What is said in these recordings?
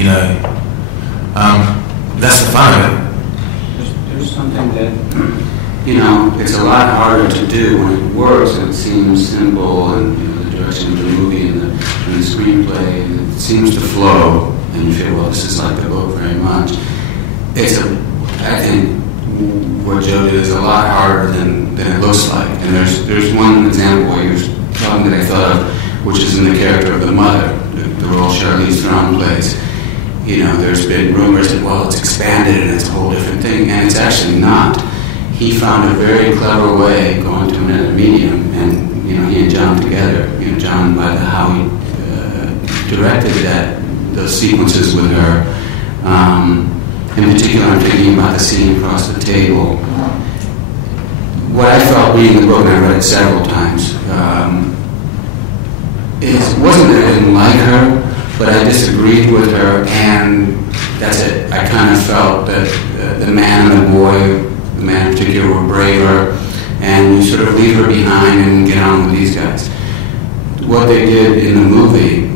you know. That's the fun of it. There's something that, you know, it's a lot harder to do when it works and it seems simple, and you know, the direction of the movie and the screenplay, and it seems to flow, and you feel, well, this is like the book very much. I think what Joe did is a lot harder than it looks like. And there's one example where you're talking that I thought of, which is in the character of the mother, the role Charlize Theron plays. You know, there's been rumors that, well, it's expanded and it's a whole different thing, and it's actually not. He found a very clever way going to another medium, and you know, he and John together. You know, John, by how he directed those sequences with her. In particular, I'm thinking about the scene across the table. What I felt reading the book, and I read it several times, wasn't that I didn't like her, but I disagreed with her, and that's it. I kind of felt that the man and the boy, the man in particular, were braver, and you sort of leave her behind and get on with these guys. What they did in the movie,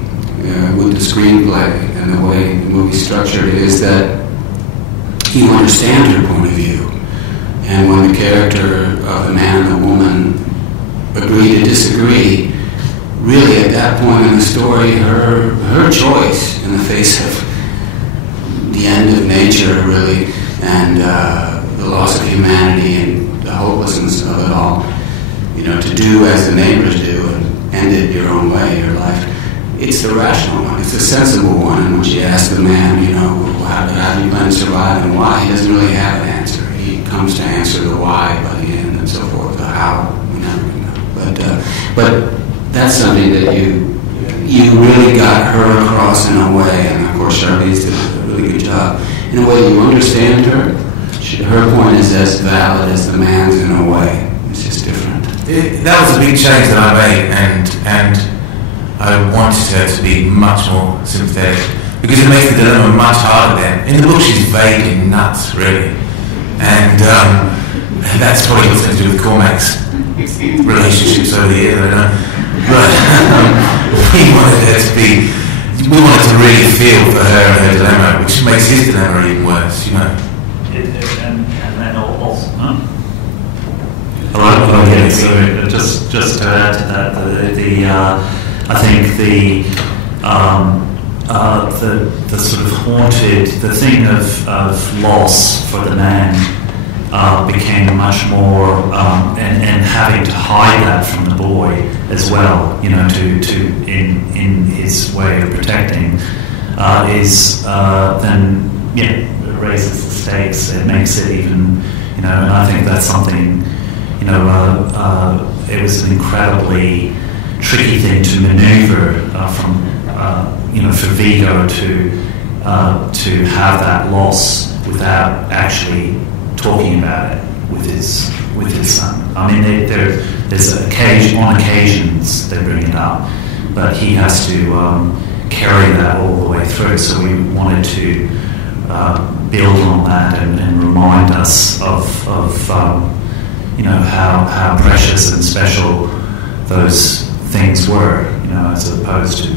with the screenplay and the way the movie's structured, is that you understand her point of view. And when the character of the man and the woman agree to disagree, really at that point in the story, her choice in the face of the end of nature, really, and the loss of humanity and the hopelessness of it all, you know, to do as the neighbors do and end it your own way, your life. It's the rational one. It's the sensible one. And when she asks the man, you know, how do you plan to survive and why, he doesn't really have an answer. He comes to answer the why by the end and so forth. The how, we never know. But that's something that you really got her across in a way, and of course Charlize did a really good job. In a way you understand her. Her point is as valid as the man's in a way. It's just different. That was a big change that I made, and I wanted her to be much more sympathetic, because it makes the dilemma much harder then. In the book, she's vague and nuts, really. And that's probably what's going to do with Cormac's relationships over the years, I don't know. But we wanted to really feel for her and her dilemma, which makes his dilemma even worse, you know. And then also, Hello, yeah, so just to add to that, I think the sort of haunted, the thing of loss for the man became much more, and having to hide that from the boy as well, you know, in his way of protecting, then it raises the stakes. It makes it even, you know, and I think that's something, you know, it was an incredibly tricky thing to maneuver for Viggo to have that loss without actually talking about it with his son. I mean, there's occasions they bring it up, but he has to carry that all the way through. So we wanted to build on that and remind us of how precious and special those things were, you know, as opposed to,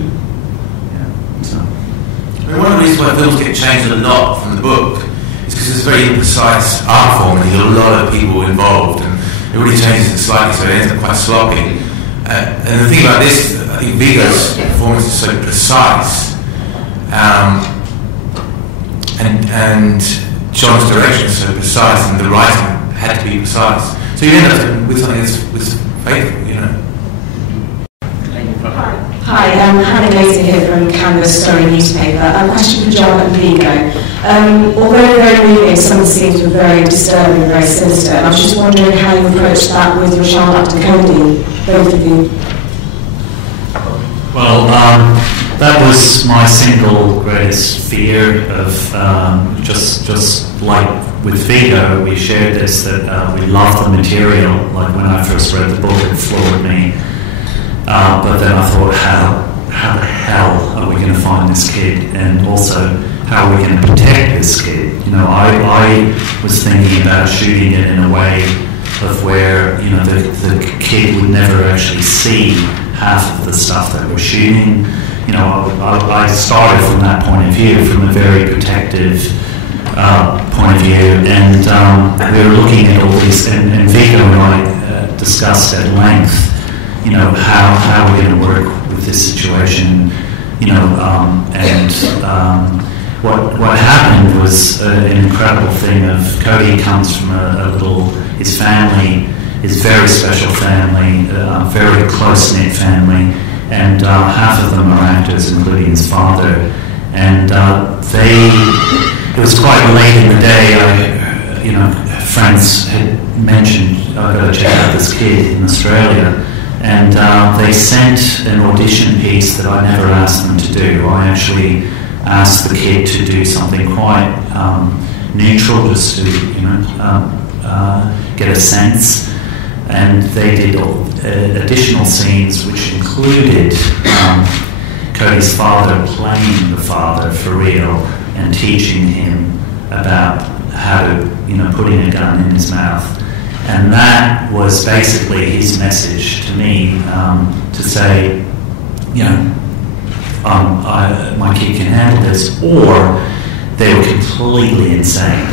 so. One of the reasons why films get changed a lot from the book is because it's a very imprecise art form, and there's a lot of people involved, and it really changes it slightly, so it ends up quite sloppy. And the thing about this, I think Viggo's performance is so precise, and John's direction is so precise, and the writing had to be precise. So you end up with something that's faithful, you know. Hi, Hannah Glazer here from Canvas Story newspaper. A question for John and Viggo. Although very moving, some of the scenes were very disturbing, very sinister, and I was just wondering how you approached that with Rochelle and Cody, both of you. Well, that was my single greatest fear of just like with Viggo, we shared this, that we loved the material. Like when I first read the book, it floored me. But then I thought, how the hell are we going to find this kid? And also, how are we going to protect this kid? You know, I was thinking about shooting it in a way of where, you know, the kid would never actually see half of the stuff that we're shooting. You know, I started from that point of view, from from a very protective point of view, and we were looking at all these, and Vico and I discussed at length, you know, how we're going to work with this situation, you know, and what happened was an incredible thing. Of Cody comes from a little, his family is very special family, very close-knit family, and half of them are actors, including his father, and it was quite late in the day. You know, friends had mentioned, I've got to check out this kid in Australia, and they sent an audition piece that I never asked them to do. I actually asked the kid to do something quite neutral, just to, you know, get a sense, and they did additional scenes which included Cody's father playing the father for real and teaching him about how to, you know, putting a gun in his mouth. And that was basically his message to me, to say, you know, my kid can handle this, or they were completely insane.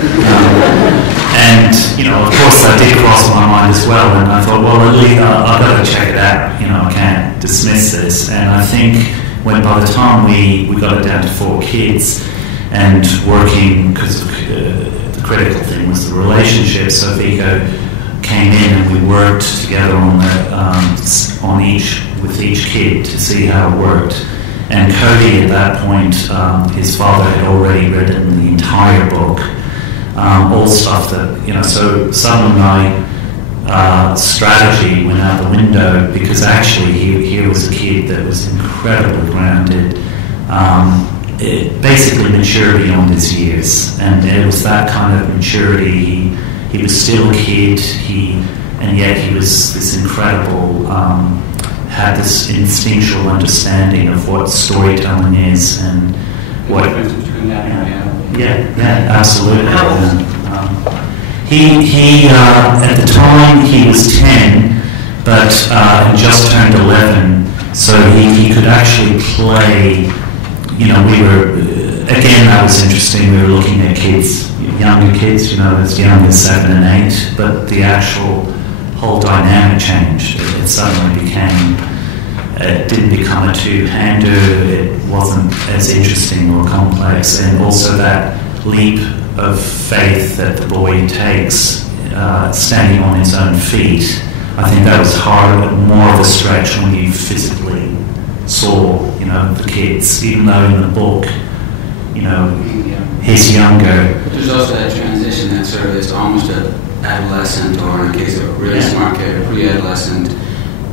And, you know, of course that did cross my mind as well, and I thought, well, at least I've got to check it out, you know, I can't dismiss this. And I think when by the time we got it down to 4 kids, and working, because the critical thing was the relationship, so Vico came in and we worked together on each kid to see how it worked. And Cody, at that point, his father had already written the entire book, all stuff that, you know, so suddenly my strategy went out the window, because actually here was a kid that was incredibly grounded, basically mature beyond his years, and it was that kind of maturity. He was still a kid, and yet he was this incredible, had this instinctual understanding of what storytelling is and what. Yeah, absolutely. He at the time he was 10, but just turned 11, so he could actually play. You know, we were, again, that was interesting. We were looking at kids, younger kids, you know, as young as 7 and 8, but the actual whole dynamic changed. It suddenly became, it didn't become a two-hander, it wasn't as interesting or complex, and also that leap of faith that the boy takes, standing on his own feet. I think that was more of a stretch when you physically saw, you know, the kids, even though in the book, you know, he's younger. But there's also that transition that sort of is almost an adolescent, or in the case of a really smart kid, a pre-adolescent,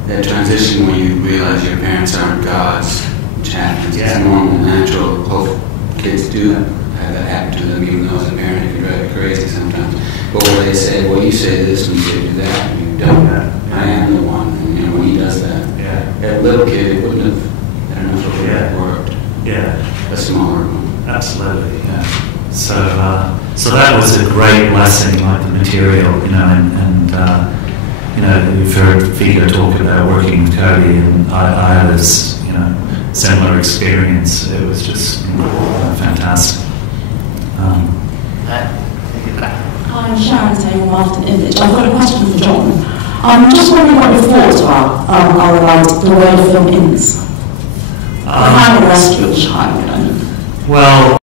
that transition when you realize your parents aren't gods, which happens. It's normal, natural. Hope kids do have that happen to them, even though as a parent it can drive you crazy sometimes. But where they say, well, you say this when you say do that, and you don't. I am the one, and, you know, when he does that. That little kid, it wouldn't have, I don't know if it would have worked. A smaller one. Absolutely, yeah. So that was a great lesson, like the material, you know, and you know, you've heard Vico talk about working with Cody, and I had this, you know, similar experience. It was just fantastic. Hi, I'm Sharon Taylor, Martin Image. I've got a question for John. I'm just wondering what your thoughts are about the way the film ends. How the rest of the time, you know. Well,